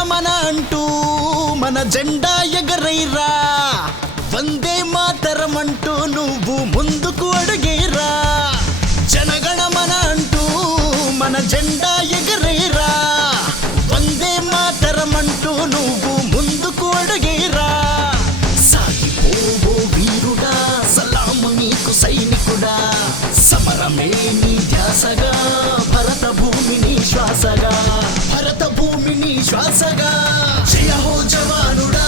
జనగణమన అంటూ మన జెండా ఎగరైరా, వందే మాతరం అంటూ నువ్వు ముందుకు అడుగేరా. జనగణమన అంటూ మన జెండా ఎగరైరా, వందే మాతరం అంటూ నువ్వు ముందుకు అడుగేరా. సాగిపోవో వీరుడా, సలాము నీకు సైనికుడా, సమరమే నీ ధ్యాసగా, భరత భూమిని శ్వాసగా, భరత భూమిని శ్వాసగా. జయ హో జవానుడా,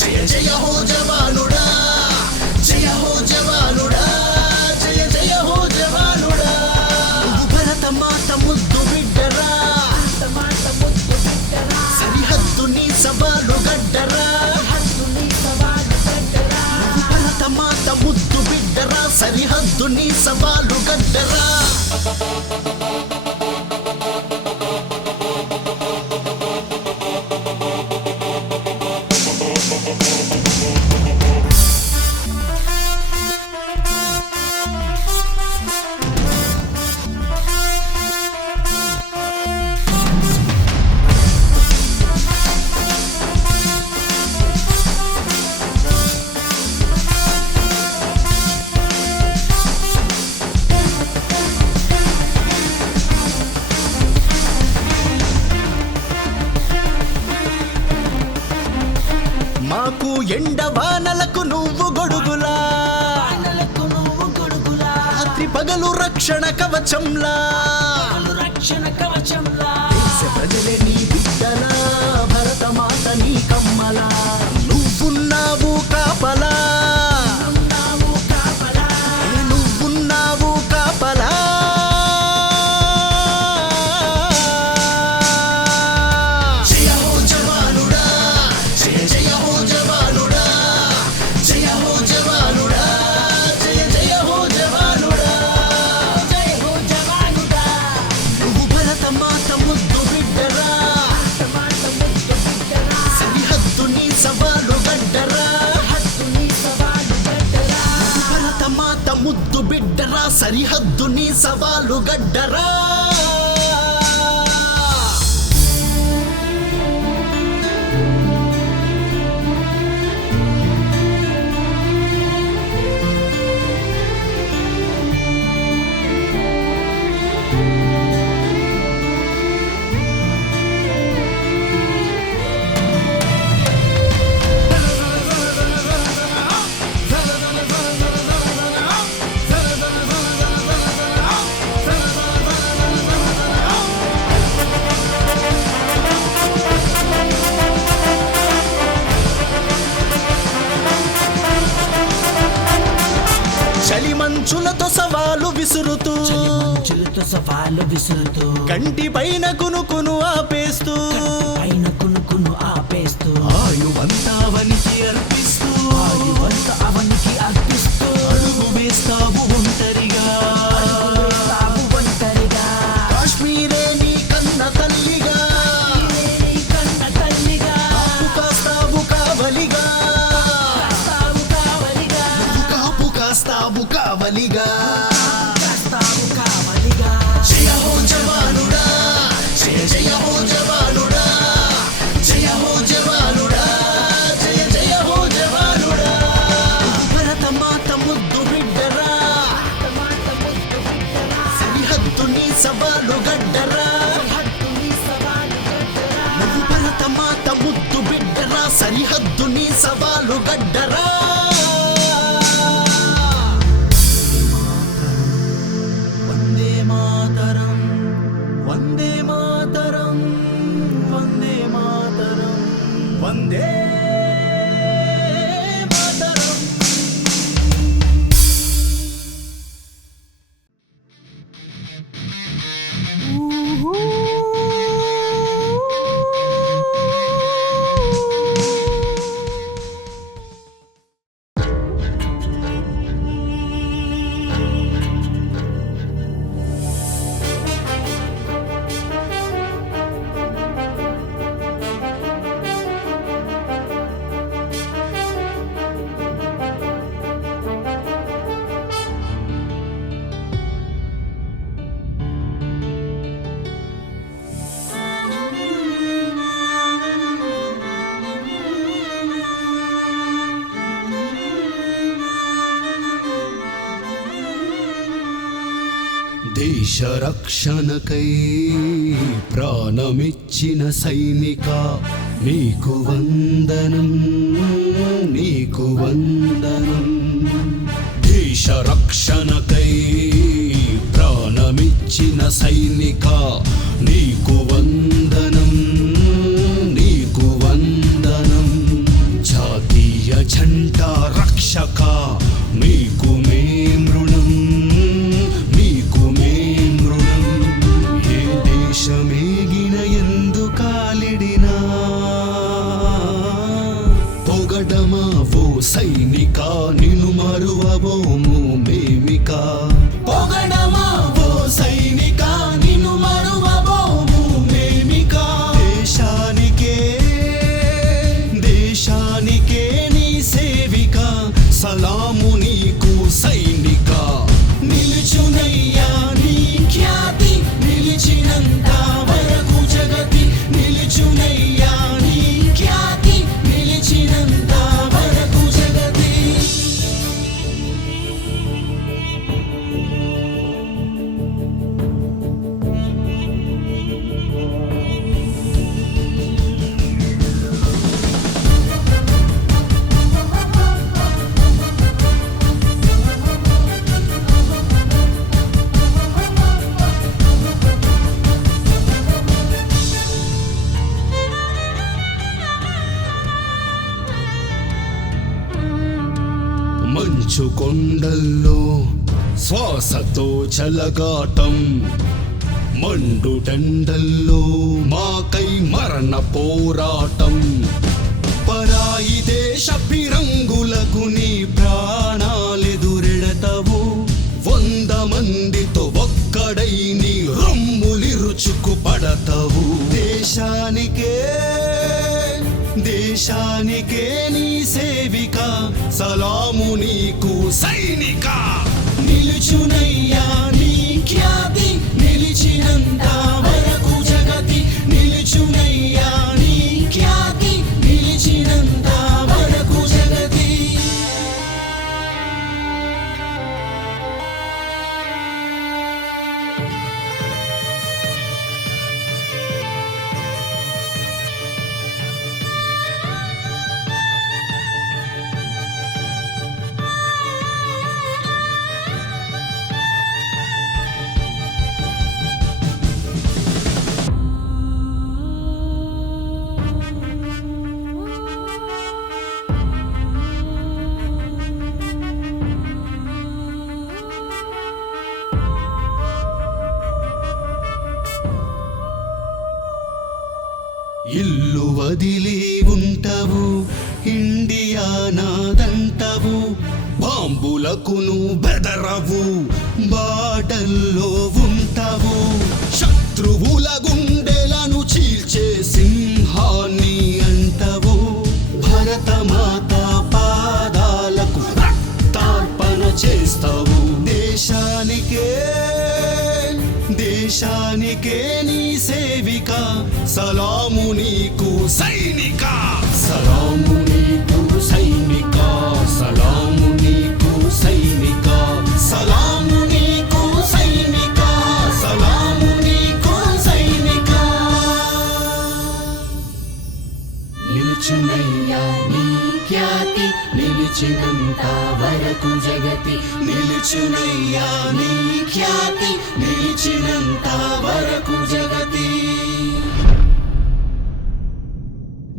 జయ జయ హో జవానుడా, జయ హో జవానుడా, జయ జయ హో జవానుడా. భరత మాత ముద్దు బిడ్డరా, సరిహద్దు నీ సవాలు గడ్డరా. భరత మాత ముద్దు బిడ్డరా, సరిహద్దు నీ సవాలు గడ్డరా. మాకు ఎండవానలకు నువ్వు గొడుగులా, రాత్రి పగలు రక్షణ కవచంలా, దేశ ప్రజలే నీ బిడ్డలా, భరత మాత నీ కమ్మలా. నువ్వున్నావు కాపలా, నువ్వున్నావు కాపలా. జయ హో జవానుడా, జయ జయ హో జవానుడా, జయ హో జవానుడా, జయ జయ హో జవానుడా. జయ హో జవానుడా, నువ్వు భరత మాత ముద్దు బిడ్డరా, సరిహద్దు నీ సవాలు గడ్డరా. భరత మాత ముద్దు బిడ్డరా, సరిహద్దు నీ సవాలు గడ్డరా. చలిమంచులతో సవాలు విసురుతూ, కంటి పైన కునుకును ఆపేస్తూ, ఆయువంతా అవనికి అర్పిస్తూ, అడుగు వేస్తావు ఒంటరిగా. కాశ్మీరే నీ కన్న తల్లిగా, కాపు కాస్తావు కావలిగా, కాపు కాస్తావు కావలిగా. జయ హో జవానుడా, జయ జయ హో జవానుడా, జయ హో జవానుడా, జయ జయ హో జవానుడా. భరత మాత ముద్దు బిడ్డరా, సరిహద్దు నీ సవాలు గడ్డరా. నువ్వు భరత మాత ముద్దు బిడ్డరా, సరిహద్దు నీ సవాలు గడ్డరా. వందే మాతరం, వందే మాతరం, వందే మాతరం, వందే దేశ రక్షణకై ప్రాణమిచ్చిన సైనిక నీకు వందనం, నీకు వందనం. దేశ రక్షణకై ప్రాణమిచ్చిన సైనిక నీకు వందనం, నీకు వందనం. జాతీయ జెండా రక్షక మీకు మేం రుణం, మీకు మేం రుణం. ఏ దేశమేగిన ఎందు కాలిడినా పొగడమా ఓ సైనిక, నిన్ను మరువబోము మేమిక. పొగడమా ఓ సైనిక, నిన్ను మరువబోము మేమిక. దేశానికే దేశానికే నీ సేవిక, సలాము నీకు సైనిక. నిలుచునయ్యా నీ ఖ్యాతి, నిలిచినంత వరకు జగతి. నిలుచునయ్యా నీ ఖ్యాతి, నిలిచినంత వరకు జగతి. మంచు కొండల్లో శ్వాసతో చలగాటం, మండుటెండల్లో మాకై మరణ పోరాటం. పరాయి దేశ పిరంగులకు నీ ప్రాణాలెదురెడతావు. 100 మందితో ఒక్కడై నీ రొమ్ములిరుచుకు పడతావు. దేశానికే దేశానికే నీ సేవిక, సలాము నీకు సైనిక. నిలుచునయ్యా నీ ఖ్యాతి, నిలిచినంత వరకు జగతి. నిలుచునయ్యా నీ ఖ్యాతి, నిలిచినంత వరకు జగతి. ఇల్లు వదిలి ఉంటావు, ఇండియా నాదంటావు. బాంబులకు నువ్వు బెదరవు, బాటల్లో ఉంటావు. శత్రువుల గుండెలను చీల్చే సింహాన్ని అంటావు. భరతమాత పాదాలకు రక్తార్పణ చేస్తావు. దేశానికే దేశానికే నీ సేవిక, సలాము నీకు సైనిక. సలాము నీకు సైనిక, సలాము నీకు సైనిక. సలాము నీకు సైనిక, సలాము నీకు సైనిక. నిలుచునయ్యా నీ ఖ్యాతి, నిలిచినంత వరకు జగతి. నిలుచునయ్యా నీ ఖ్యాతి, నిలిచినంత వరకు జగతి.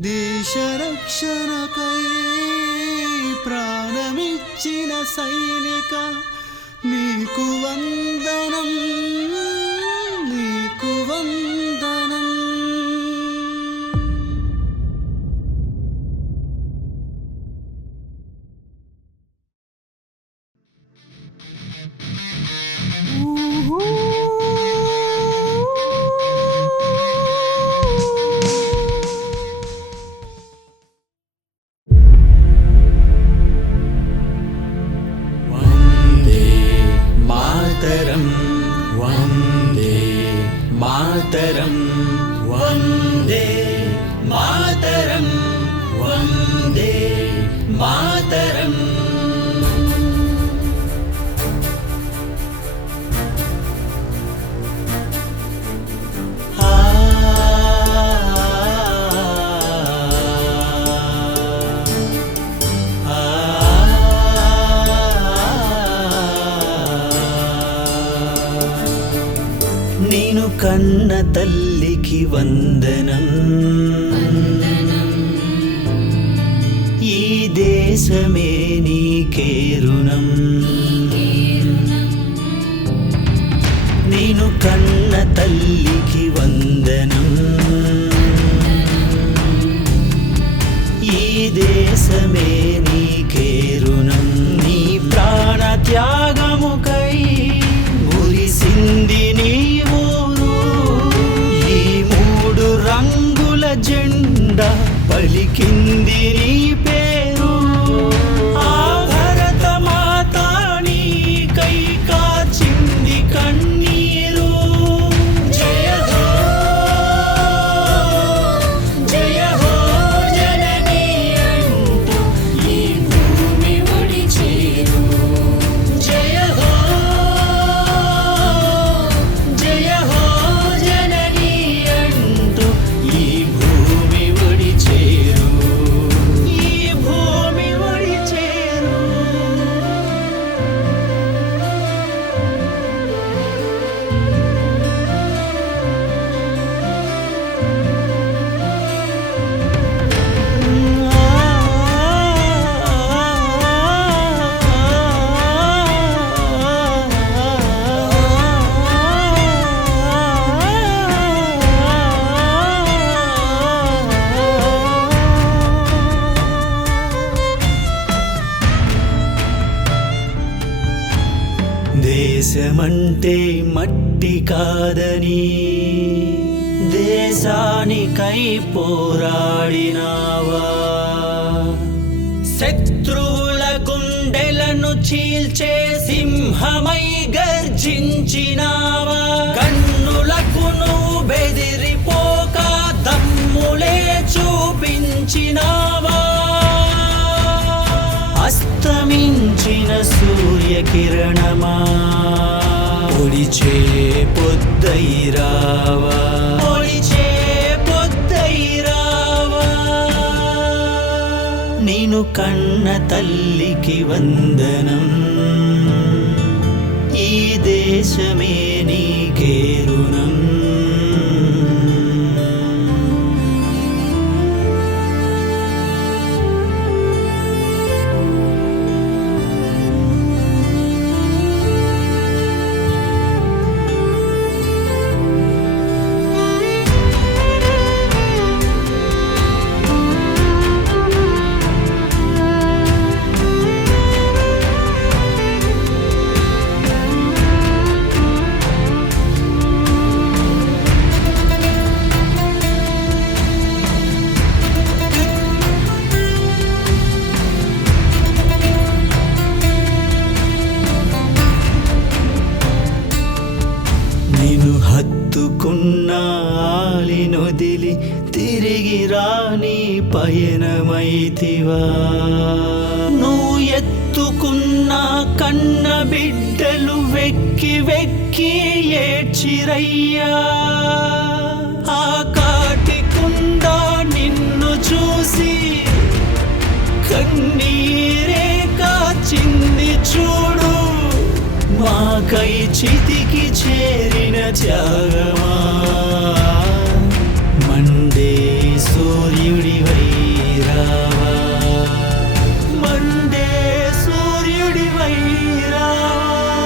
దేశ రక్షణకై ప్రాణమిచ్చిన సైనిక నీకు వందనం, నీకు వందనం. మాతరం వందే మాతరం వందే మాతరం. నిన్ను కన్న తల్లికి వందనం, ఈ దేశమే నీకే రుణం. నిన్ను కన్న తల్లికి వందనం, ఈ దేశమే నీకే రుణం. నీ ప్రాణ త్యాగముకై మురిసింది నీ ఊరు, ఈ మూడు రంగుల జెండా పలికింది నీ పేరు. ఆ భరత మాత నీకై కాచింది కన్నీరు. జయ హో జయ హో జననీ అంటూ ఈ భూమి ఒడి చేరు. జయ హో జయ హో జననీ అంటూ ఈ భూమి ఒడి చేరు, ఈ భూమి ఒడి చేరు. దేశమంటే మట్టి కాదని దేశానికై పోరాడినావా, శత్రువుల గుండెలను చీల్చే సింహమై గర్జించినావా. కన్నులకు నువ్వు బెదిరిపోక దమ్ములే చూపించినావా. అస్తమించిన సూర్యకిరణమా, ఒడిచే పొద్దైరావా, ఒడిచే పొద్దైరావా. నిన్ను కన్న తల్లికి వందనం, ఈ దేశమే నీకే రుణం. నిన్ను హత్తుకున్న ఆలినొదిలి తిరిగి రాని పయనమైతివా. నువ్వు ఎత్తుకున్న కన్న బిడ్డలు వెక్కి వెక్కి ఏడ్చిరయ్యా. ఆ కాటికుండా నిన్ను చూసి కన్నీరే కాచింది చూడు. మాకై చితికి చేరిన త్యాగమా, మండే సూర్యుడివై రావా, మండే సూర్యుడివై రావా.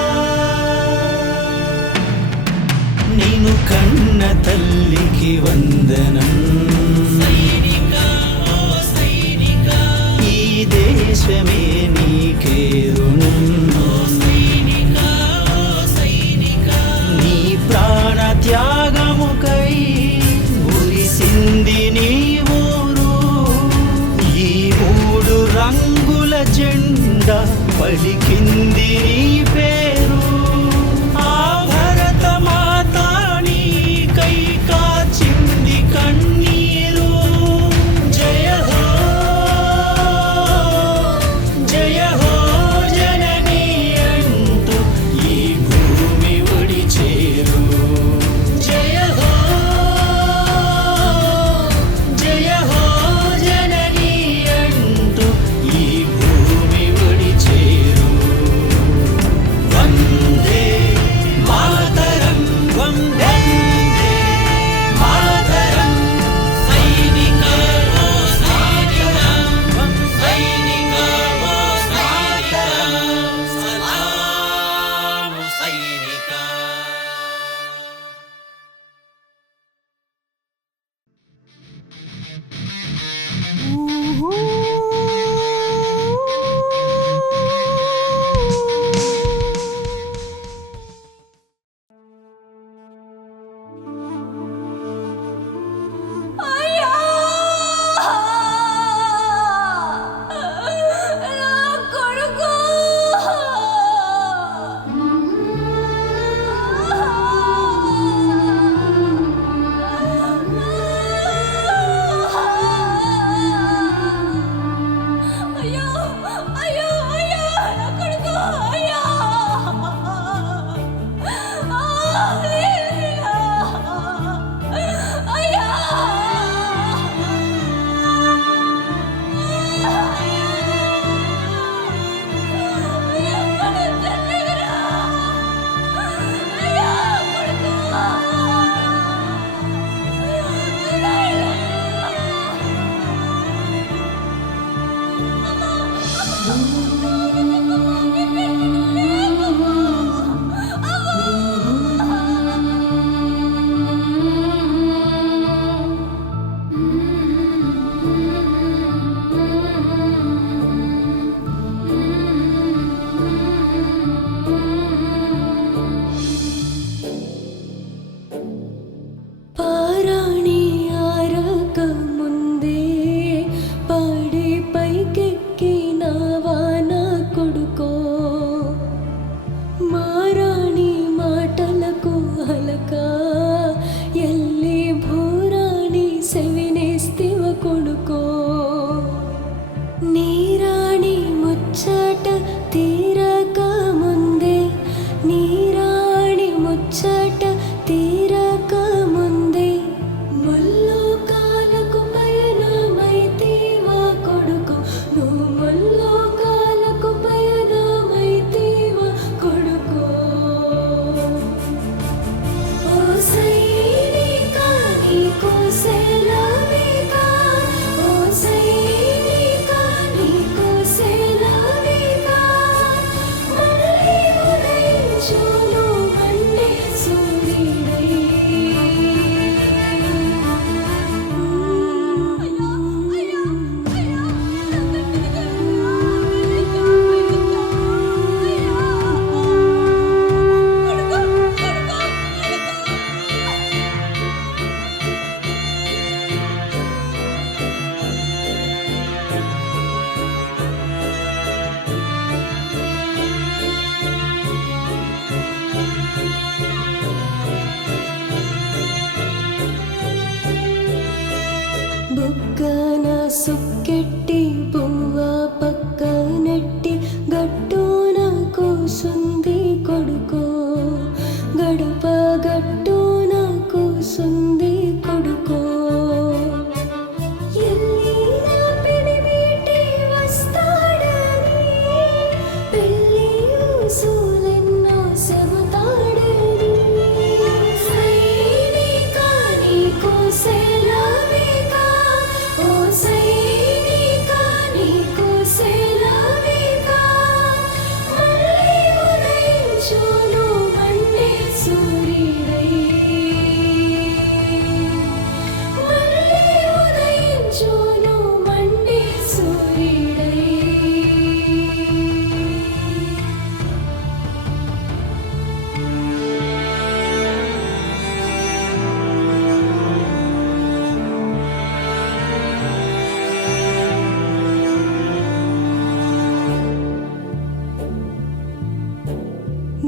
నిన్ను కన్న తల్లికి వందనం, ఈ దేశమే నీకే రుణం. నీ ప్రాణ త్యాగముకై మురిసింది నీ ఊరు, ఈ మూడు రంగుల జెండా పలికింది నీ పేరు. ఆ భరత మాత నీకై కాచింది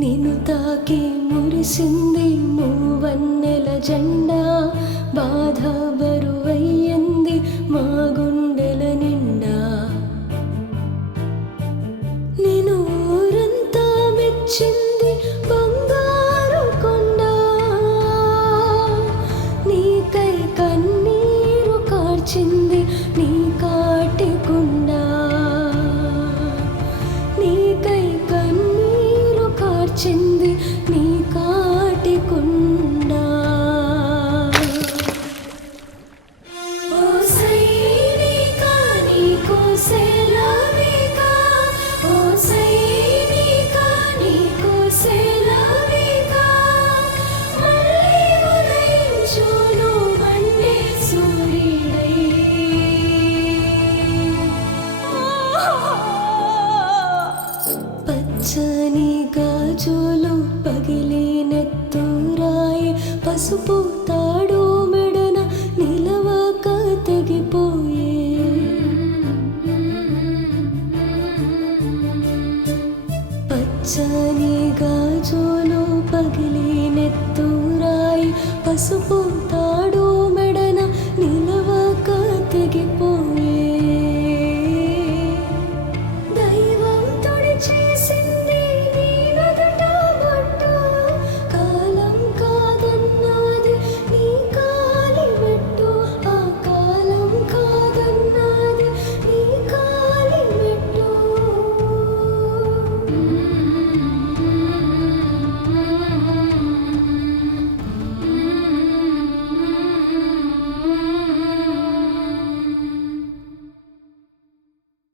నిన్ను తాకి మురిసింది మూవన్నెల జెండా బాధ బరువయ్యింది మా గుండెల నిండా నిన్ను ఊరంతా మెచ్చింది బంగారు కొండ నీకై కన్నీరు కార్చింది నీ కాటికుండా నీకై కన్నీరు కార్చింది నీ కాటికుండా ఓ సైనికా నీకు సెలవికా ఓ సైనికా నీకు సెలవికా మళ్ళీ ఉదయించును మండే సూర్యుడై పచ్చని గాజులు పగిలినెత్తురాయి పసుపు తాడు మెడన నిలవక తెగిపోయే పచ్చని గాజులు పగిలినెత్తురాయి పసుపు